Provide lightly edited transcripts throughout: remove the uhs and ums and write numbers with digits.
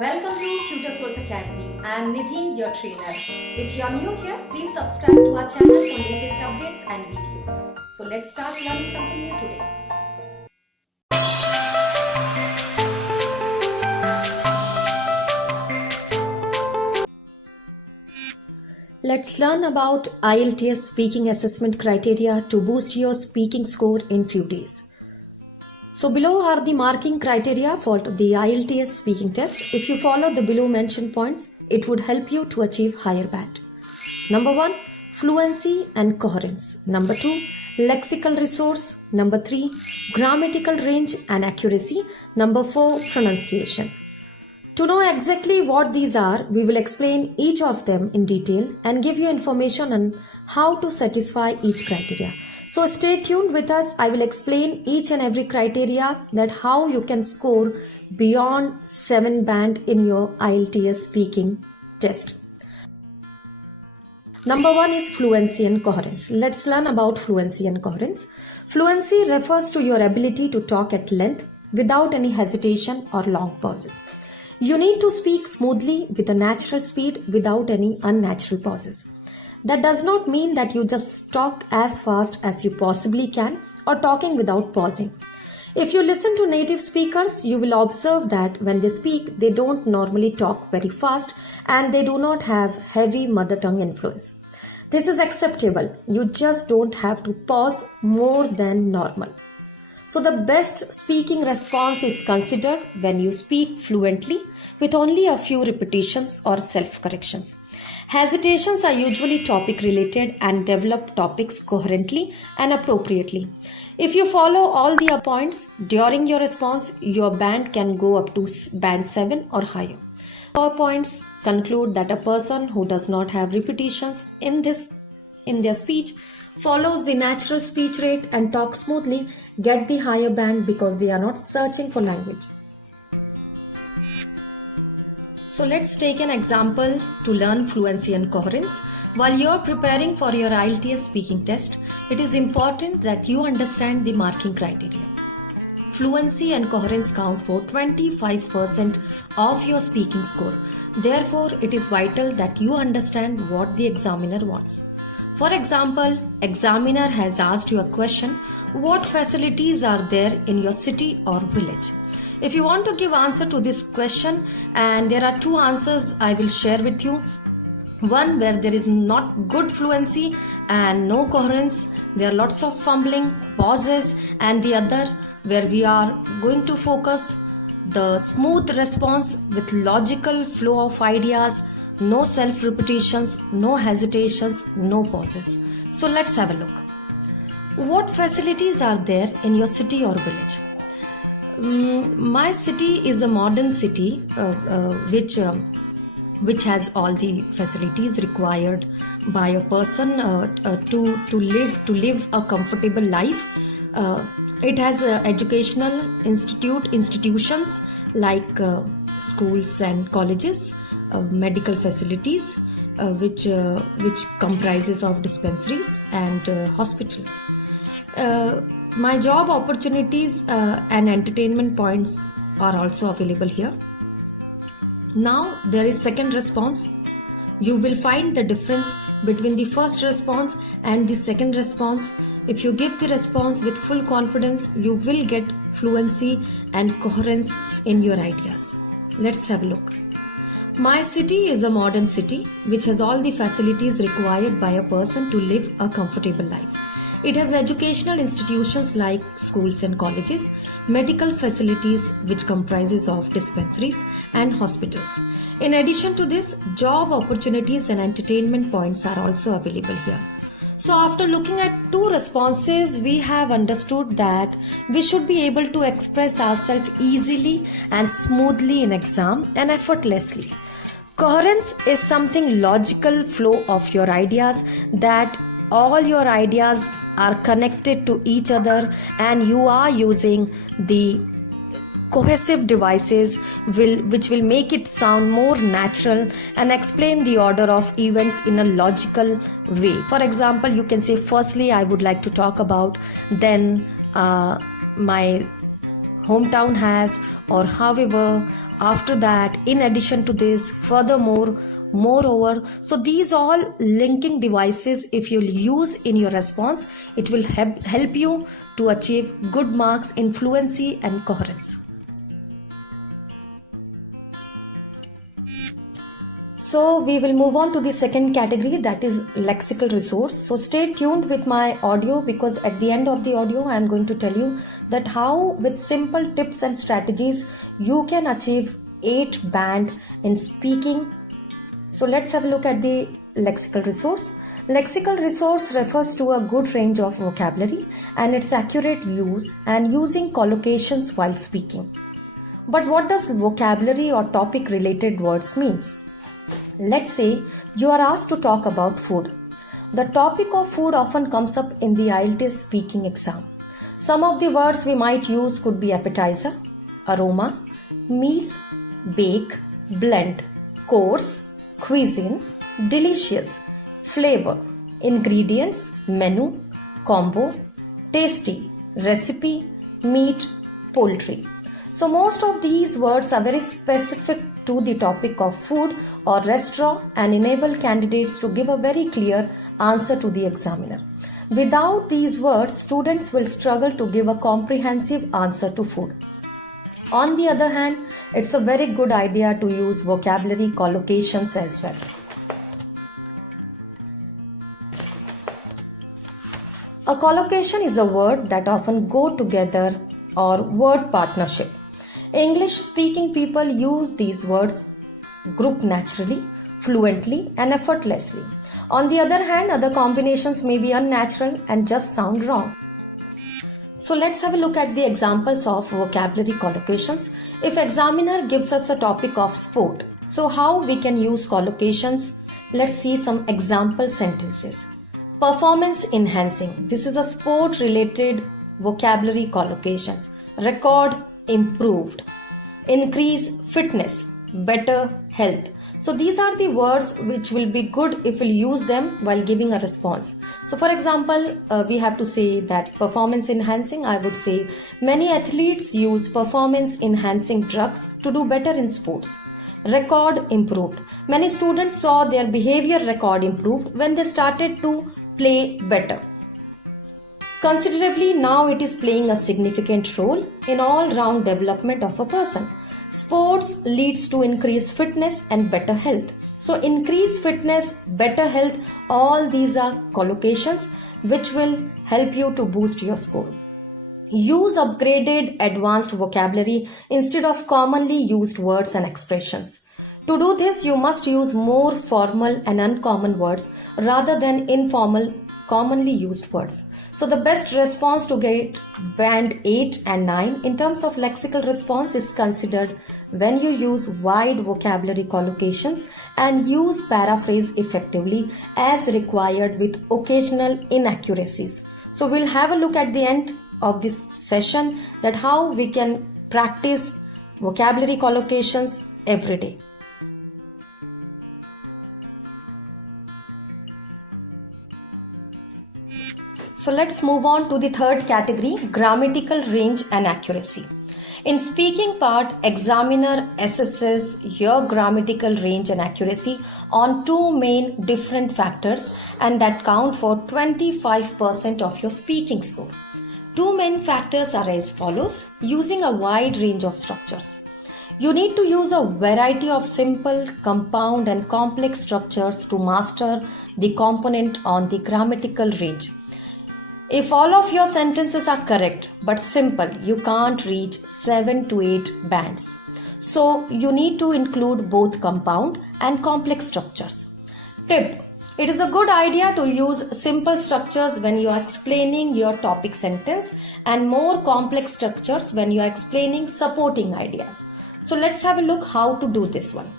Welcome to Tutor Souls Academy. I am Nidhi, your trainer. If you are new here, please subscribe to our channel for latest updates and videos. So let's start learning something new today. Let's learn about IELTS speaking assessment criteria to boost your speaking score in few days. So below are the marking criteria for the IELTS speaking test. If you follow the below mentioned points, it would help you to achieve higher band. Number 1, fluency and coherence. Number 2, lexical resource. Number 3, grammatical range and accuracy. Number 4, pronunciation. To know exactly what these are, we will explain each of them in detail and give you information on how to satisfy each criteria. So stay tuned with us. I will explain each and every criteria, that how you can score beyond 7 band in your IELTS speaking test. Number 1 is fluency and coherence. Let's learn about fluency and coherence. Fluency refers to your ability to talk at length without any hesitation or long pauses. You need to speak smoothly with a natural speed without any unnatural pauses. That does not mean that you just talk as fast as you possibly can or talking without pausing. If you listen to native speakers, you will observe that when they speak, they don't normally talk very fast and they do not have heavy mother tongue influence. This is acceptable. You just don't have to pause more than normal. So the best speaking response is considered when you speak fluently with only a few repetitions or self-corrections. Hesitations are usually topic related and develop topics coherently and appropriately. If you follow all the points during your response, your band can go up to band 7 or higher. 4 points conclude that a person who does not have repetitions in their speech, follows the natural speech rate and talks smoothly, get the higher band because they are not searching for language. So let's take an example to learn fluency and coherence. While you are preparing for your IELTS speaking test, it is important that you understand the marking criteria. Fluency and coherence count for 25% of your speaking score. Therefore, it is vital that you understand what the examiner wants. For example, examiner has asked you a question, what facilities are there in your city or village? If you want to give answer to this question, and there are 2 answers I will share with you. One where there is not good fluency and no coherence, there are lots of fumbling, pauses, and the other where we are going to focus the smooth response with logical flow of ideas, no self-repetitions, no hesitations, no pauses. So let's have a look. What facilities are there in your city or village? My city is a modern city which has all the facilities required by a person to live a comfortable life. It has educational institutions like schools and colleges, medical facilities, which comprises of dispensaries and hospitals. My job opportunities and entertainment points are also available here. Now there is second response. You will find the difference between the first response and the second response. If you give the response with full confidence, you will get fluency and coherence in your ideas. Let's have a look. My city is a modern city which has all the facilities required by a person to live a comfortable life. It has educational institutions like schools and colleges, medical facilities which comprises of dispensaries and hospitals. In addition to this, job opportunities and entertainment points are also available here. So after looking at 2 responses, we have understood that we should be able to express ourselves easily and smoothly in exam and effortlessly. Coherence is something logical flow of your ideas, that all your ideas are connected to each other and you are using the cohesive devices which will make it sound more natural and explain the order of events in a logical way. For example, you can say, firstly, I would like to talk about, then my hometown has, or however, after that, in addition to this, furthermore, moreover. So these all linking devices, if you use in your response, it will help you to achieve good marks in fluency and coherence. So we will move on to the second category, that is lexical resource. So stay tuned with my audio, because at the end of the audio I am going to tell you that how with simple tips and strategies you can achieve 8 band in speaking. So let's have a look at the lexical resource. Lexical resource refers to a good range of vocabulary and its accurate use and using collocations while speaking. But what does vocabulary or topic related words means? Let's say you are asked to talk about food. The topic of food often comes up in the IELTS speaking exam. Some of the words we might use could be appetizer, aroma, meal, bake, blend, course, cuisine, delicious, flavor, ingredients, menu, combo, tasty, recipe, meat, poultry. So most of these words are very specific to the topic of food or restaurant and enable candidates to give a very clear answer to the examiner. Without these words, students will struggle to give a comprehensive answer to food. On the other hand, it's a very good idea to use vocabulary collocations as well. A collocation is a word that often go together or word partnership. English speaking people use these words group naturally, fluently and effortlessly. On the other hand, other combinations may be unnatural and just sound wrong. So let's have a look at the examples of vocabulary collocations. If examiner gives us a topic of sport, so how we can use collocations? Let's see some example sentences. Performance enhancing. This is a sport related vocabulary collocations. Record improved. Increase fitness. Better health. So these are the words which will be good if we'll use them while giving a response. So for example, we have to say that performance enhancing, I would say many athletes use performance enhancing drugs to do better in sports. Record improved. Many students saw their behavior record improved when they started to play better. Considerably, now it is playing a significant role in all-round development of a person. Sports leads to increased fitness and better health. So increased fitness, better health, all these are collocations which will help you to boost your score. Use upgraded advanced vocabulary instead of commonly used words and expressions. To do this, you must use more formal and uncommon words rather than informal, commonly used words. So the best response to get band 8 and 9 in terms of lexical response is considered when you use wide vocabulary collocations and use paraphrase effectively as required with occasional inaccuracies. So we'll have a look at the end of this session that how we can practice vocabulary collocations every day. So let's move on to the third category, grammatical range and accuracy. In speaking part, examiner assesses your grammatical range and accuracy on two main different factors and that count for 25% of your speaking score. Two main factors are as follows, using a wide range of structures. You need to use a variety of simple, compound and complex structures to master the component on the grammatical range. If all of your sentences are correct but simple, you can't reach 7 to 8 bands. So you need to include both compound and complex structures. Tip: it is a good idea to use simple structures when you are explaining your topic sentence and more complex structures when you are explaining supporting ideas. So let's have a look how to do this one.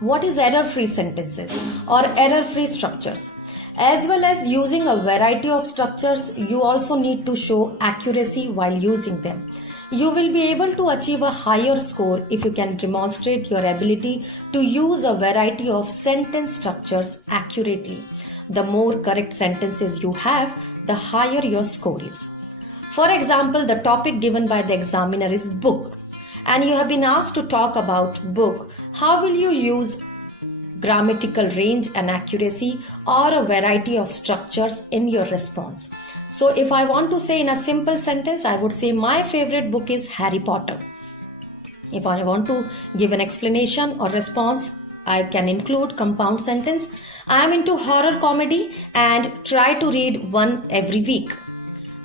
What is error-free sentences or error-free structures? As well as using a variety of structures, you also need to show accuracy while using them. You will be able to achieve a higher score if you can demonstrate your ability to use a variety of sentence structures accurately. The more correct sentences you have, the higher your score is. For example, the topic given by the examiner is book, and you have been asked to talk about book. How will you use grammatical range and accuracy or a variety of structures in your response? So if I want to say in a simple sentence, I would say my favorite book is Harry Potter. If I want to give an explanation or response, I can include compound sentence. I am into horror comedy and try to read one every week.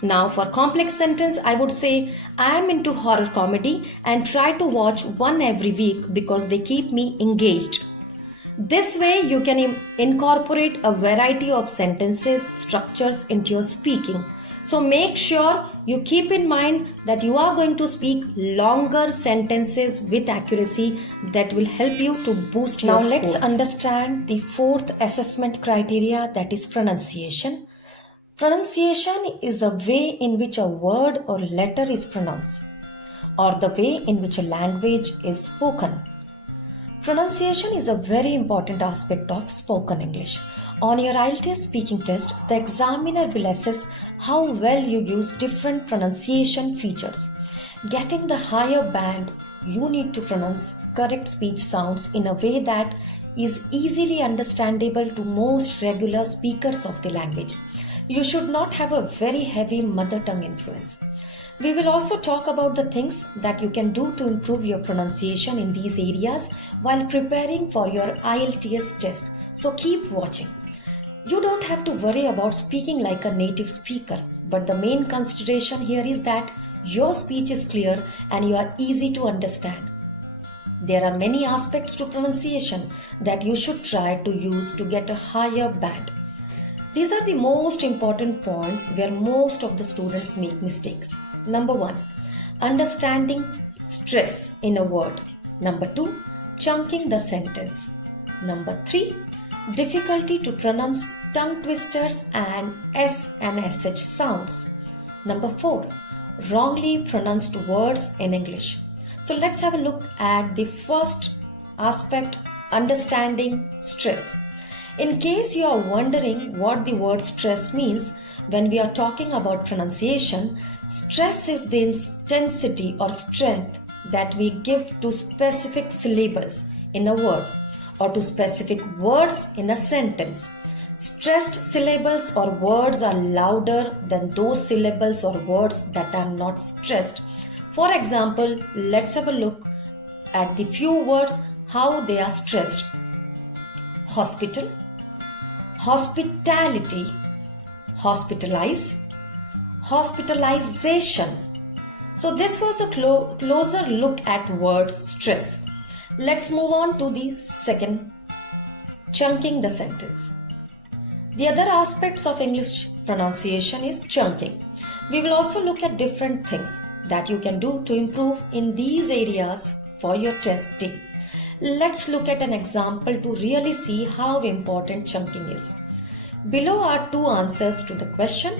Now for complex sentence, I would say I am into horror comedy and try to watch one every week because they keep me engaged. This way you can incorporate a variety of sentences, structures into your speaking. So make sure you keep in mind that you are going to speak longer sentences with accuracy that will help you to boost your score. Now let's understand the fourth assessment criteria, that is pronunciation. Pronunciation is the way in which a word or letter is pronounced, or the way in which a language is spoken. Pronunciation is a very important aspect of spoken English. On your IELTS speaking test, the examiner will assess how well you use different pronunciation features. Getting the higher band, you need to pronounce correct speech sounds in a way that is easily understandable to most regular speakers of the language. You should not have a very heavy mother tongue influence. We will also talk about the things that you can do to improve your pronunciation in these areas while preparing for your IELTS test. So keep watching. You don't have to worry about speaking like a native speaker, but the main consideration here is that your speech is clear and you are easy to understand. There are many aspects to pronunciation that you should try to use to get a higher band. These are the most important points where most of the students make mistakes. Number 1, understanding stress in a word. Number 2, chunking the sentence. Number 3, difficulty to pronounce tongue twisters and S and SH sounds. Number 4, wrongly pronounced words in English. So let's have a look at the first aspect, understanding stress. In case you are wondering what the word stress means, when we are talking about pronunciation, stress is the intensity or strength that we give to specific syllables in a word or to specific words in a sentence. Stressed syllables or words are louder than those syllables or words that are not stressed. For example, let's have a look at the few words how they are stressed. Hospital, hospitality, hospitalize, hospitalization. So this was a closer look at word stress. Let's move on to the second, chunking the sentence. The other aspects of English pronunciation is chunking. We will also look at different things that you can do to improve in these areas for your test day. Let's look at an example to really see how important chunking is. Below are two answers to the question.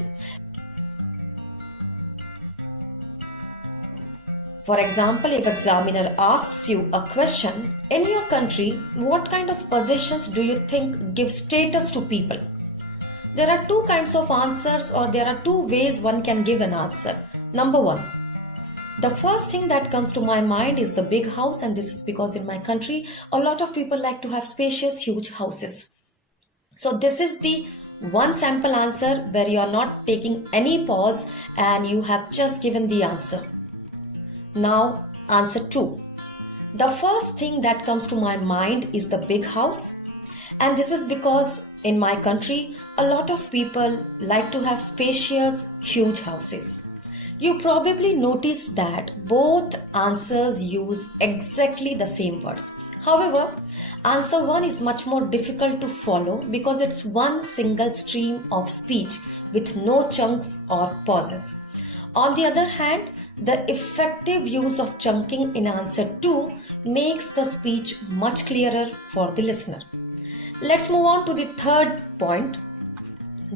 For example, if examiner asks you a question, in your country, what kind of possessions do you think give status to people? There are two kinds of answers, or there are two ways one can give an answer. Number 1, the first thing that comes to my mind is the big house, and this is because in my country, a lot of people like to have spacious, huge houses. So this is the one sample answer where you are not taking any pause and you have just given the answer. Now, answer 2. The first thing that comes to my mind is the big house, and this is because in my country, a lot of people like to have spacious, huge houses. You probably noticed that both answers use exactly the same words. However, answer 1 is much more difficult to follow because it's one single stream of speech with no chunks or pauses. On the other hand, the effective use of chunking in answer 2 makes the speech much clearer for the listener. Let's move on to the third point,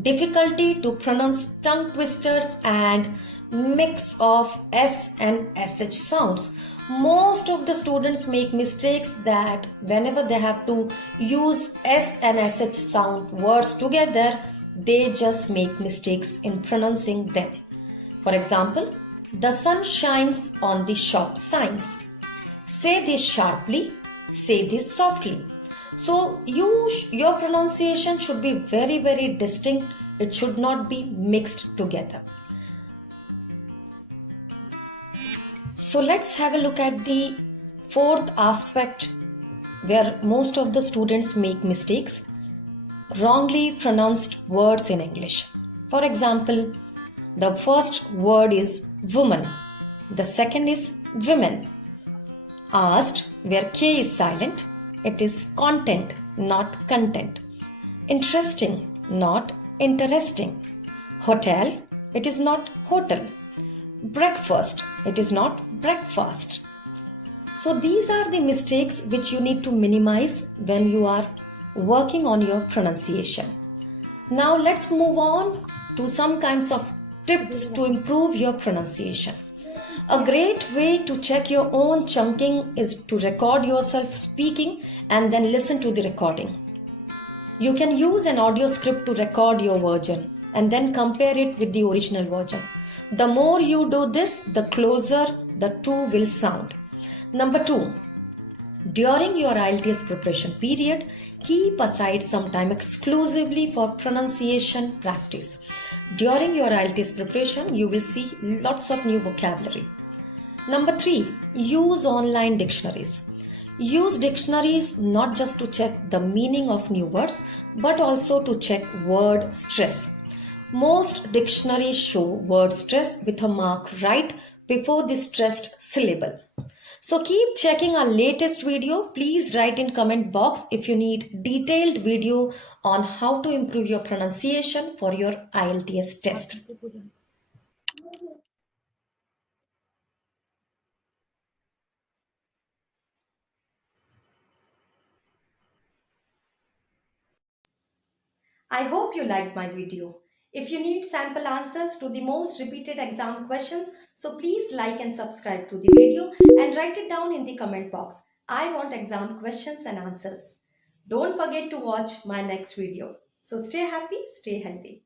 difficulty to pronounce tongue twisters and mix of S and SH sounds. Most of the students make mistakes that whenever they have to use S and SH sound words together, they just make mistakes in pronouncing them. For example, the sun shines on the shop signs. Say this sharply, say this softly. So your pronunciation should be very very distinct. It should not be mixed together. So let's have a look at the fourth aspect where most of the students make mistakes: wrongly pronounced words in English. For example, the first word is woman, the second is women. Asked, where K is silent, it is content, not content. Interesting, not interesting. Hotel, it is not hotel. Breakfast, it is not breakfast. So these are the mistakes which you need to minimize when you are working on your pronunciation. Now let's move on to some kinds of tips to improve your pronunciation. A great way to check your own chunking is to record yourself speaking and then listen to the recording. You can use an audio script to record your version and then compare it with the original version. The more you do this, the closer the two will sound. Number 2, during your IELTS preparation period, keep aside some time exclusively for pronunciation practice. During your IELTS preparation, you will see lots of new vocabulary. Number 3, use online dictionaries. Use dictionaries not just to check the meaning of new words, but also to check word stress. Most dictionaries show word stress with a mark right before the stressed syllable. So keep checking our latest video. Please write in comment box if you need detailed video on how to improve your pronunciation for your IELTS test. I hope you liked my video. If you need sample answers to the most repeated exam questions, so please like and subscribe to the video and write it down in the comment box. I want exam questions and answers. Don't forget to watch my next video. So stay happy, stay healthy.